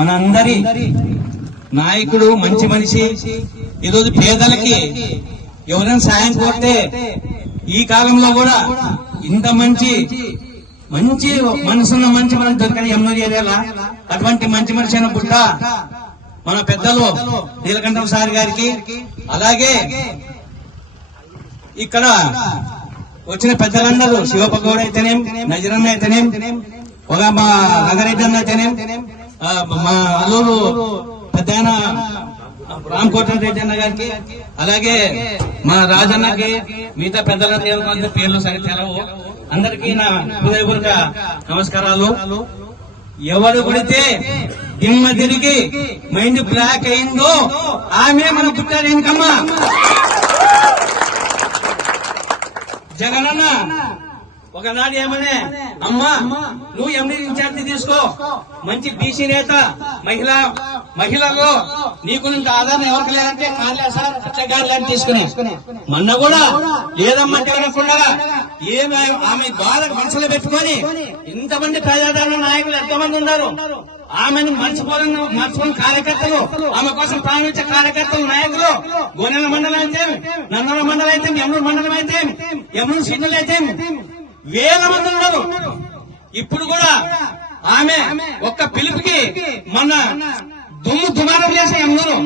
మనందరి నాయకుడు, మంచి మనిషి. ఈరోజు పేదలకి ఎవరైనా సాయం కోరితే ఈ కాలంలో కూడా ఇంత మంచి మనసున్న మంచి మనకు దొరకని ఎమ్మెల్యే ఏరియాల అటువంటి మంచి మనిషి అయిన బుట్ట మన పెద్దలు నీలకంఠం సార్ గారికి, అలాగే ఇక్కడ వచ్చిన పెద్దలందరూ శివప్ప గౌడ అయితేనేం, నజరన్న అయితేనేం, ఒక మా నగరెడ్డి అన్న అయితేనేం, మా అల్లూరు పెద్ద రామకోటరెడ్డి అన్న గారికి, అలాగే మా రాజన్నకి, మిగతా పెద్దలందరూ పేర్లు తెలవు. అందరికీ నా హృదయపూర్వక నమస్కారాలు. ఎవరు కొడితే దిమ్మ తిరిగి మైండ్ బ్లాక్ అయిందో ఆమె మన పుట్టారు ఇంకమ్మ. జగనన్న ఒకనాడు ఏమనే, అమ్మా నువ్వు ఎండి ఇన్ఛార్జి తీసుకో, మంచి బీసీ నేత, మహిళల్లో నీకు ఆధారం ఎవరికి లేదంటే కాలే సార్ అట్లగాని తీసుకుని మొన్న కూడా లేదమ్మా తిరగకుండా ఏమి ఆమె బాధ మనసులో పెట్టుకొని ఇంతమంది ప్రజాదరణ నాయకులు ఎంతమంది ఉన్నారు. ఆమెను మర్చిపోని కార్యకర్తలు, ఆమె కోసం ప్రాణించే కార్యకర్తలు, నాయకులు, గోనెల మండలం అయితే, నన్నూరు మండలం అయితే, యమునూరు మండలం అయితే, యమునూరు సీట్లు అయితే వేల మంది ఉన్నారు. ఇప్పుడు కూడా ఆమె ఒక్క పిలుపుకి మొన్న దుమారం చేసే యమునూరు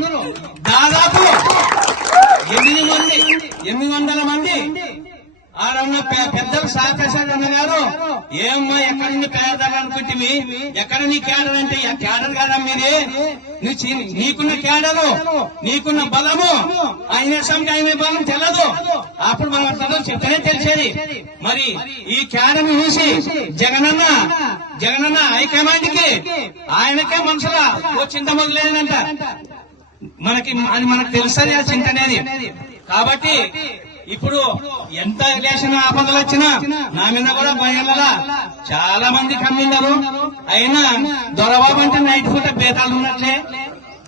దాదాపు 800 మంది ఆడన్న పెద్దలు సాకేశారన్న గారు, ఏమ్మా ఎక్కడ నీ పేదలు అనుకుంటే ఎక్కడ నీ కేడర్ అంటే కేడర్ కాదా మీరే, నీకున్న కేడరు, నీకున్న బలము ఆయన ఆయన బలం తెలదు. అప్పుడు మనం అట్లా చెప్తేనే తెలిసేది. మరి ఈ కేడర్ని చూసి జగనన్న హైకమాండ్ కి ఆయనకే మనసులో ఓ చింత మొదలైందంట. మనకు తెలుసని ఆ చింత అనేది. కాబట్టి ఇప్పుడు ఎంత రిలేషన్ ఆపదలు వచ్చినా నా మీద కూడా భయంలా చాలా మంది కమ్మిన్నారు. అయినా దొరబాబు అంటే నైట్ పూట బేతాలు ఉన్నట్లే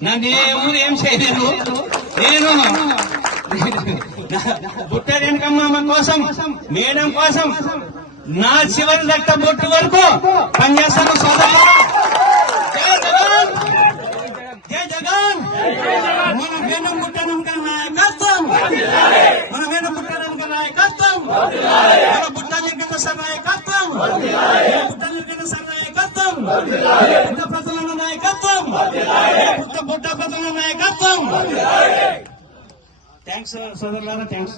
నన్ను ఏ ఊరు ఏం చేయలేదు. నేను బుట్టరేణకమ్మ కోసం, మేడం కోసం నా చివరి రక్త బొట్టు వరకు పనిచేస్తాను. సోదరు జై జగన్, జై జగన్. మన వేణు బుట్టనంక నాయకత్వం, మన వేణు బుట్టనంక నాయకత్వం, మన బుట్ట జగన్ సార్ నాయకత్వం, బుట్ట జగన్ సార్ నాయకత్వం, బుట్ట ప్రజల నాయకత్వం, బుట్ట ప్రజల నాయకత్వం. థ్యాంక్స్ సోదరులారా, థ్యాంక్స్.